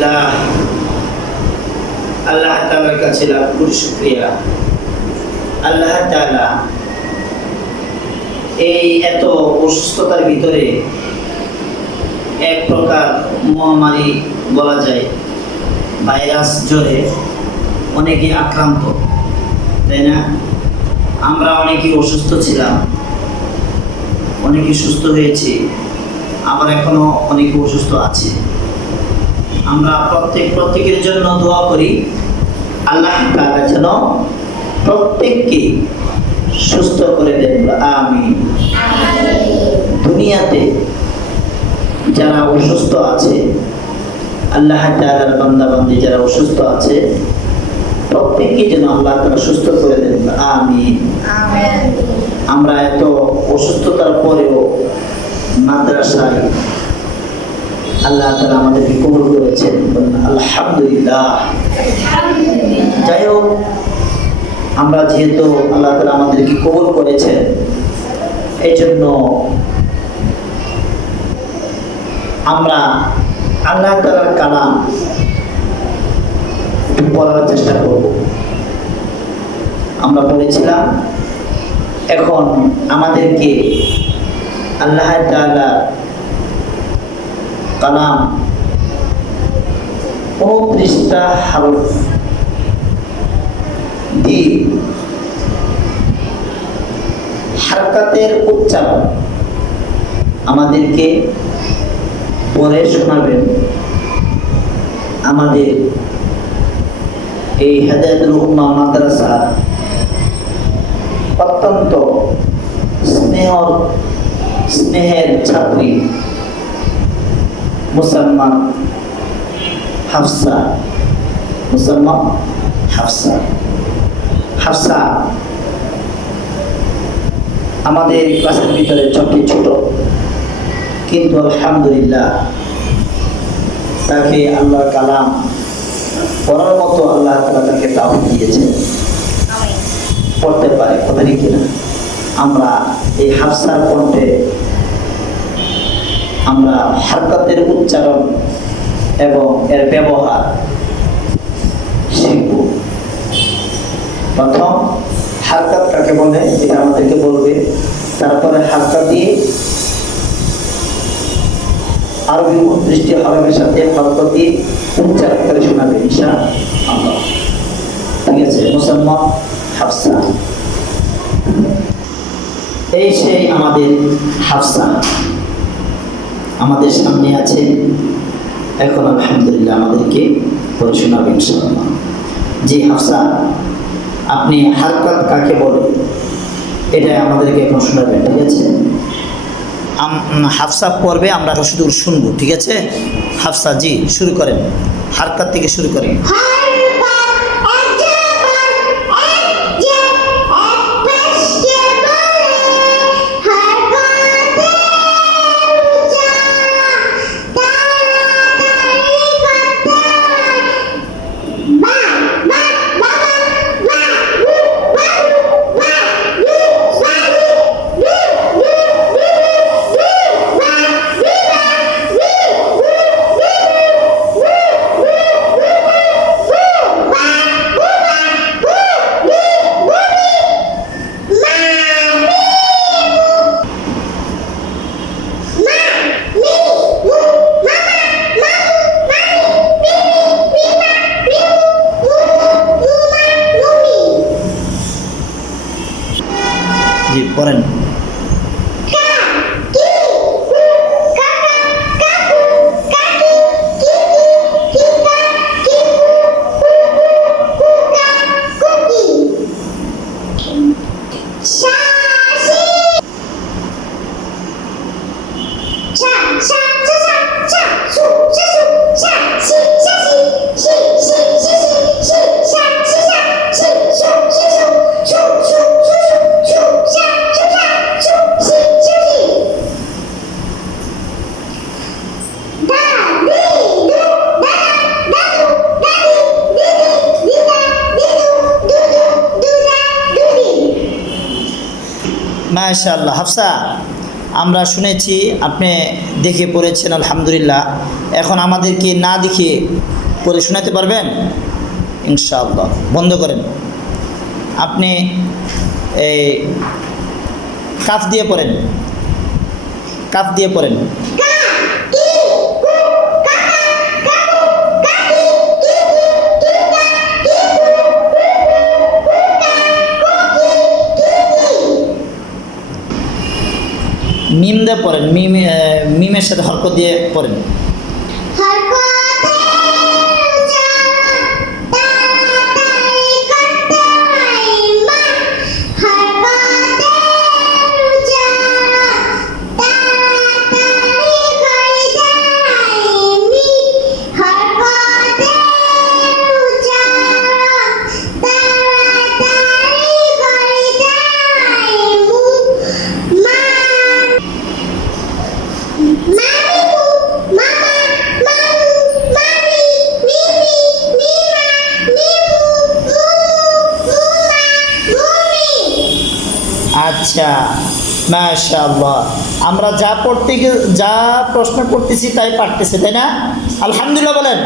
আলহামদুলিল্লাহ, আল্লাহ তাআলার কাছে লাখ কোটি শুকরিয়া। আল্লাহ তাআলা এই এত অসুস্থতার ভিতরে এক প্রকার মহামারী বলা যায়, ভাইরাস জ্বরে অনেকে আক্রান্ত, তাই না? আমরা অনেকেই অসুস্থ ছিলাম, অনেকে সুস্থ হয়েছি, আবার এখনো অনেকে অসুস্থ আছে। আমরা প্রত্যেকের জন্য দোয়া করি আল্লাহ তাআলা যেন প্রত্যেককে সুস্থ করে দেন। আমিন। দুনিয়াতে যারা অসুস্থ আছে, আল্লাহ তাআলার বান্দা বান্দি যারা অসুস্থ আছে, প্রত্যেককে যেন আল্লাহ তাআলা সুস্থ করে দেন। আমিন। আমরা এত অসুস্থতার পরেও মাদ্রাসায় আল্লাহ তাআলা আমাদেরকে কবুল করেছেন, আলহামদুলিল্লাহ। যাই হোক, আমরা যেহেতু আল্লাহ তাআলা আমাদেরকে কবুল করেছেন, এই জন্য আমরা আল্লাহ তাআলার কালাম পড়ার চেষ্টা করব। আমরা বলেছিলাম এখন আমাদেরকে আল্লাহ তাআলার কালাম 29টা হরফ দিয়ে হারকাতের উচ্চারণ আমাদেরকে পড়ে শোনাবেন আমাদের এই হেদায়েতুল উম্মাহ মাদ্রাসার অত্যন্ত স্নেহের ছাত্রী মুসলমান হাফসা। আমাদের ক্লাসের ভিতরে চোখে ছোট, কিন্তু আলহামদুলিল্লাহ তাকে আল্লাহর কালাম পড়ার মতো আল্লাহ তাআলা তাকে তাওফীক দিয়েছে, পড়তে পারে। কথা ঠিক কিনা? আমরা এই হাফসার কণ্ঠে আমরা হারকাতের উচ্চারণ এবং এর ব্যবহার শিখব। প্রথম হারকাত কাকে বলে এটা আমাদেরকে বলবে, তারপরে হারকাত দিয়ে আরবি 29টি হরফের সাথে হারকাত দিয়ে উচ্চারণ করে শোনাবে ইনশাআল্লাহ। ঠিক আছে? মুসলমান হাফসা, এই সেই আমাদের হাফসা আমাদের সামনে আছে। এখন আলহামদুলিল্লাহ আমাদেরকে পড়ে শোনাবে ইনশাআল্লাহ। জি হাফসা, আপনি হারকাত কাকে বলে এটা আমাদেরকে এখন শোনাবেন। ঠিক আছে? হাফসা পড়বে, আমরা শুধু শুনবো। ঠিক আছে হাফসা? জি শুরু করেন, হারকাত থেকে শুরু করেন। জি পড়েন। মাশাআল্লাহ। হাফসা, আমরা শুনেছি আপনি দেখে পড়েছেন, আলহামদুলিল্লাহ। এখন আমাদেরকে না দেখিয়ে পড়ে শোনাতে পারবেন? ইনশাআল্লাহ। বন্ধ করেন। আপনি এই কাফ দিয়ে পড়েন, কাফ দিয়ে পড়েন। মিম দিয়ে পড়েন, মিমের সাথে হরকত দিয়ে পড়েন। আচ্ছা, মাশাআল্লাহ। আমরা যা প্রশ্ন করতেছি তাই পারতেছি, তাই না? আলহামদুলিল্লাহ বলেন।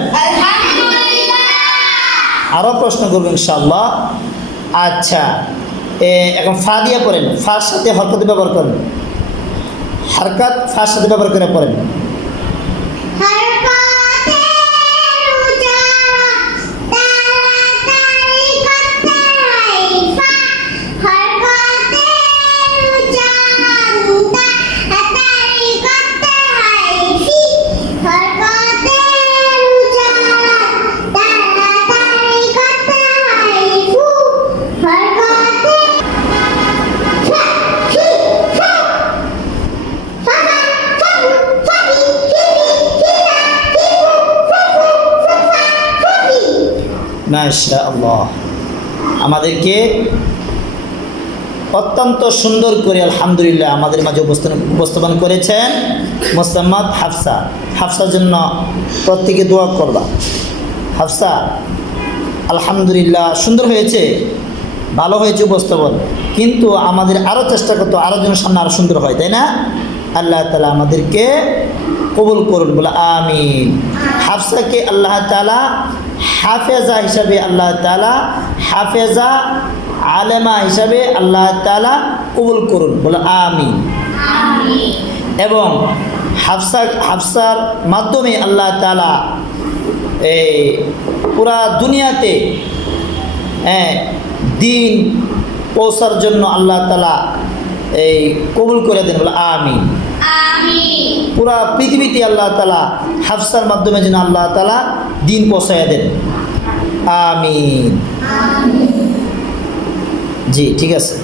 আরও প্রশ্ন করবো ইনশাআল্লাহ। আচ্ছা, এখন ফা দিয়ে পড়েন, ফার সাথে হরকত ব্যবহার করেন, হরকত ফার সাথে ব্যবহার করে পড়েন। মাশাআল্লাহ। আমাদেরকে অত্যন্ত সুন্দর করে আলহামদুলিল্লাহ আমাদের মাঝে উপস্থাপন করেছেন মোসাম্মদ হাফসা। হাফসার জন্য প্রত্যেকে দোয়া করবা। হাফসা আলহামদুলিল্লাহ সুন্দর হয়েছে, ভালো হয়েছে উপস্থাপন, কিন্তু আমাদের আরও চেষ্টা করতে, আরও যেন সামনে আরও সুন্দর হয়, তাই না? আল্লাহ তাআলা আমাদেরকে কবুল করুন, বলে আমিন। হাফসাকে আল্লাহ তাআলা হাফেজা হিসাবে, আল্লাহ তাআলা হাফেজা আলেমা হিসাবে আল্লাহ তাআলা কবুল করুন, বলে আমিন। এবং হাফসার মাধ্যমে আল্লাহ তাআলা এই পুরা দুনিয়াতে দিন পৌঁছার জন্য আল্লাহ তাআলা এই কবুল করে দেন, বলে আমিন। পুরা পৃথিবীতে আল্লাহ তাআলা হাফসার মাধ্যমে যেন আল্লাহ তাআলা দিন পৌঁছায় দেন, আমিন। জি, ঠিক আছে।